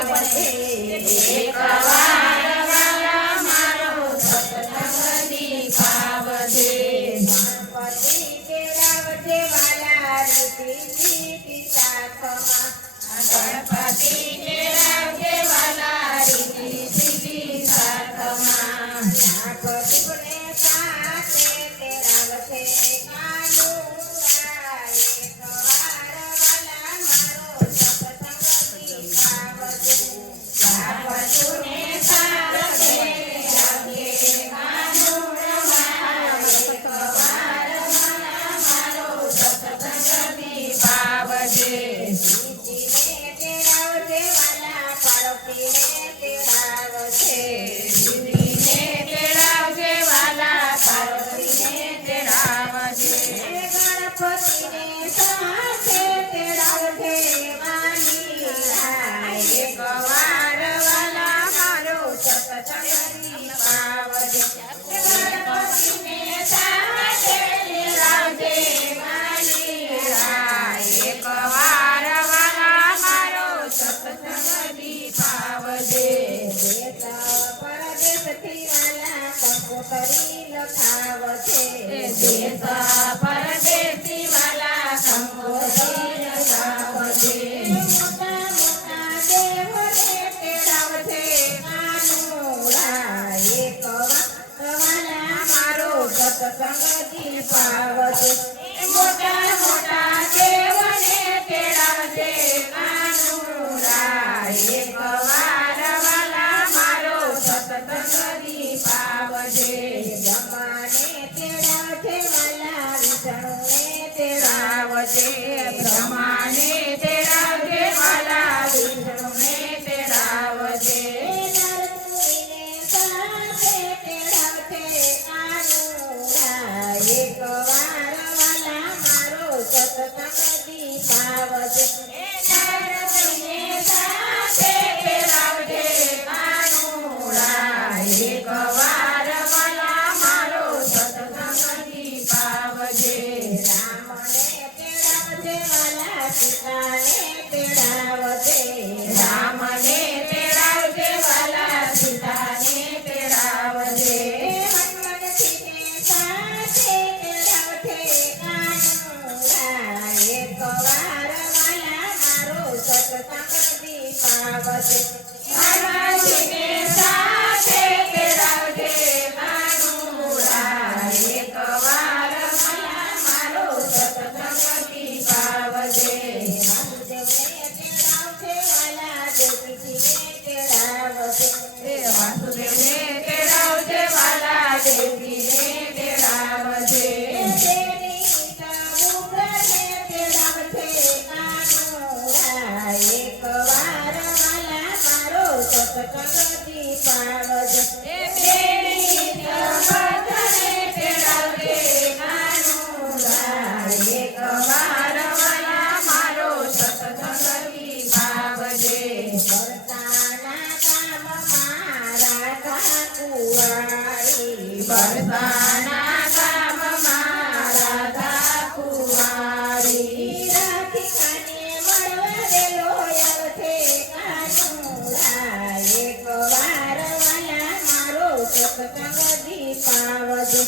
પડે એકવાર વાલા મારો સત્સંગની પાવજે ગણપતિ તેડાવજે વાલા રીતિ રીતિ સાથમાં ગણપતિ તેડાવજે વાલા રીતિ રીતિ સાથમાં નાગરીને સાથે તેડાવજે કાનુડા એકવાર વાલા મારો સત્સંગની પાવજે સાવજુને સાથે તેડાવજે કાનુડા એકવાર વાલા મારો સત્સંગની પાવજે પરદેશી વાલા કંકોત્રી લખાવજે મોટા મોટા દેવને તેડાવજે કાનુડા એકવાર વાલા મારો સત્સંગની પાવજે મોટા મોટા દેવને તેડાવજે કાનુડા એકવાર વાલા મારો સત્સંગની પાવજે બ્રહ્માને તેડાવજે વાલા વિષ્ણુને તેડાવજે નરસિંહને સાથે તેડાવજે કાનુડા એકવાર વાલા મારો સત્સંગની પાવજે નરસિંહને સાથે તેડાવજે કાનુડા એકવાર વાલા મારો સત્સંગની પાવજે રામને તેડાવજે વાલા સીતાને તેડાવજે હનુમંતજીને સાથે તેડાવજે કાનુડા એકવાર વાલા મારો સત્સંગની પાવજે હનુમંતજીને સાથે તેડાવજે કાનુડા એકવાર વાલા મારો સત્સંગની પાવજે વાસુદેવને તેડાવજે વાલા દેવીને તેડાવજે કાનુડા એકવાર વાલા મારો સત્સંગની પાવજે તેડાવજે કાનુડા એકવાર વાલા મારો સત્સંગની પાવજે બરસાના ગામમાં રાધા કુંવારી રાધિકાને મળવા વેલો આવશે કાનુડા એકવાર વાલા મારો સત્સંગની પાવજે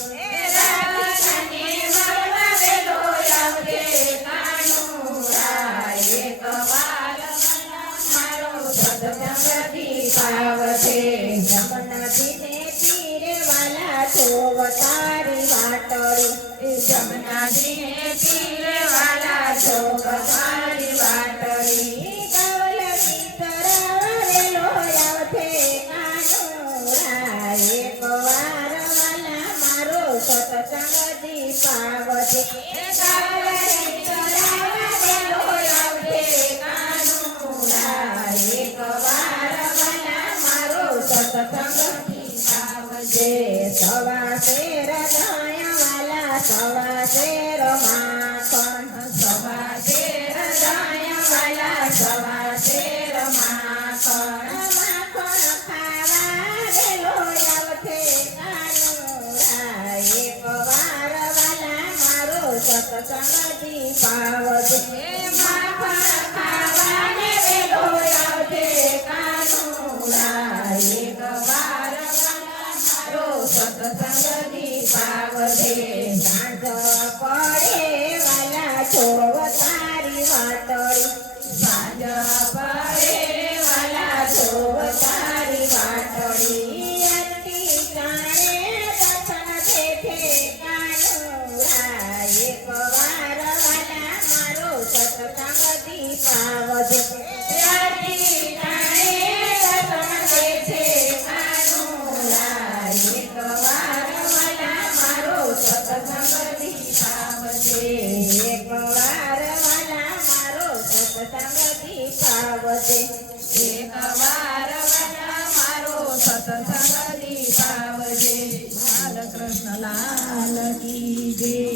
રાધિકાને મળવા વેલો આવશે કાનુડા એકવાર વાલા મારો સત્સંગની પાવજે જમનાજીને ચોવતારી વાટડી જમનાજીને પીરે વાલા ચોવતારી વાટડી કવલની તરાવેલો આવશે કાનુડા એકવાર વાલા મારો સત્સંગની પાવજે કવલની તરાવેલો આવશે કાનુડા એકવાર વાલા મારો સત્સંગની પાવજે સવા શેર દયા વાલા સવા શેર માખણ સવા શેર દયા વાલા સવા શેર માખણ ખાવા વેલો આવશે કાનુડા એકવાર વાલા મારો સત્સંગની પાવજે